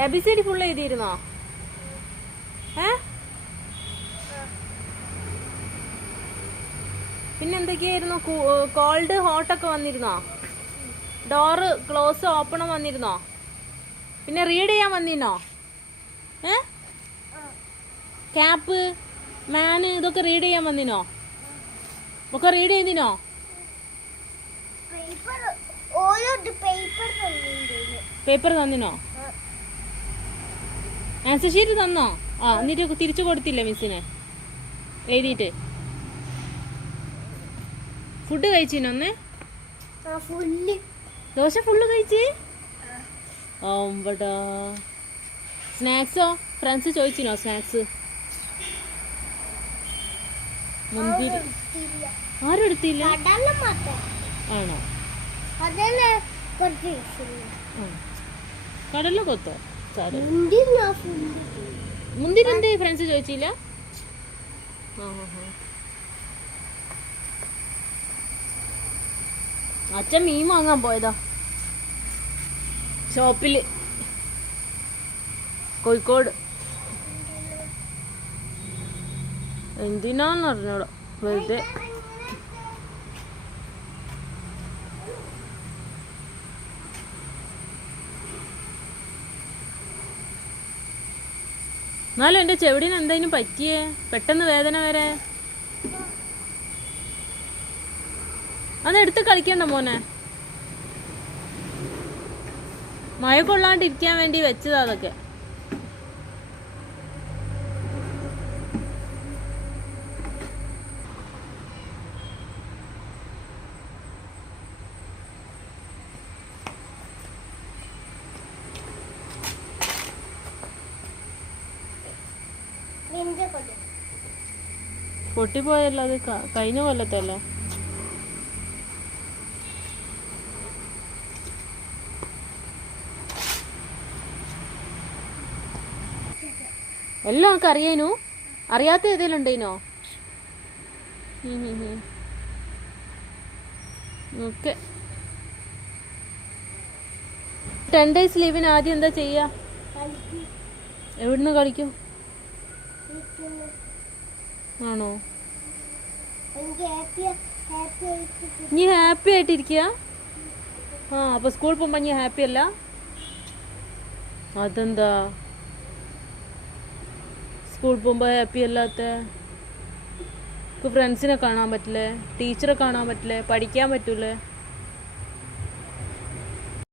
ABCD full എഴുതിയിരുന്നോ? പിന്നെ എന്തൊക്കെയായിരുന്നു? കോൾഡ് ഹോട്ടൊക്കെ വന്നിരുന്നോ? ഡോറ് ക്ലോസ് ഓപ്പണും വന്നിരുന്നോ? പിന്നെ റീഡ് ചെയ്യാൻ വന്നിരുന്നോ? ക്യാപ്പ്, മാന് ഇതൊക്കെ റീഡ് ചെയ്യാൻ വന്നിനോ? ഒക്കെ റീഡ് ചെയ്തിനോ? പേപ്പർ തന്നിനോ? ആൻസർ ഷീറ്റ് തന്നോ? എന്നിട്ട് തിരിച്ചു കൊടുത്തില്ലേ മിസ്സിന് എഴുതിയിട്ട്? ഫുഡ് കഴിച്ചിനോ ഒന്ന്? ദോശ ഫുള്ള് കഴിച്ച്? സ്നാക്സോ? ഫ്രണ്ട്സ് ചോദിച്ചിനോ സ്നാക്സ്? മുന്തിരി ആരും എടുത്തില്ല? ആണോ? കടല കൊത്തോ? മുന്തിരി എന്ത് ഫ്രണ്ട്സ് ചോദിച്ചില്ല? അച്ഛൻ മീൻ വാങ്ങാൻ പോയതാ ഷോപ്പില്, കോഴിക്കോട്. എന്തിനാന്ന് അറിഞ്ഞൂടാ, വെറുതെ. എന്നാലും എൻ്റെ ചെവിടിന് എന്തായാലും പറ്റിയേ? പെട്ടെന്ന് വേദന വരെ. അതെടുത്ത് കളിക്കണ്ട മോനെ, മഴ കൊള്ളാണ്ടിരിക്കാൻ വേണ്ടി വെച്ചതാ അതൊക്കെ. പൊട്ടിപ്പോയല്ലോ, അത് കഴിഞ്ഞ കൊല്ലത്തല്ലേ. എല്ലാം നമുക്ക് അറിയാനു. അറിയാത്ത ഏതെങ്കിലും ഉണ്ടേനോ? ഓക്കെ. 10 days ലീവിന് ആദ്യം എന്താ ചെയ്യാ? എവിടുന്ന് കളിക്കും? ആണോ? നീ ഹാപ്പി ആയിട്ടിരിക്കുക? അപ്പൊ സ്കൂളിൽ പോകുമ്പോ നീ ഹാപ്പി അല്ല? അതെന്താ സ്കൂളിൽ പോകുമ്പോ ഹാപ്പി അല്ലാത്ത? ഫ്രണ്ട്സിനെ കാണാൻ പറ്റില്ലേ? ടീച്ചറെ കാണാൻ പറ്റില്ലേ? പഠിക്കാൻ പറ്റൂലേ?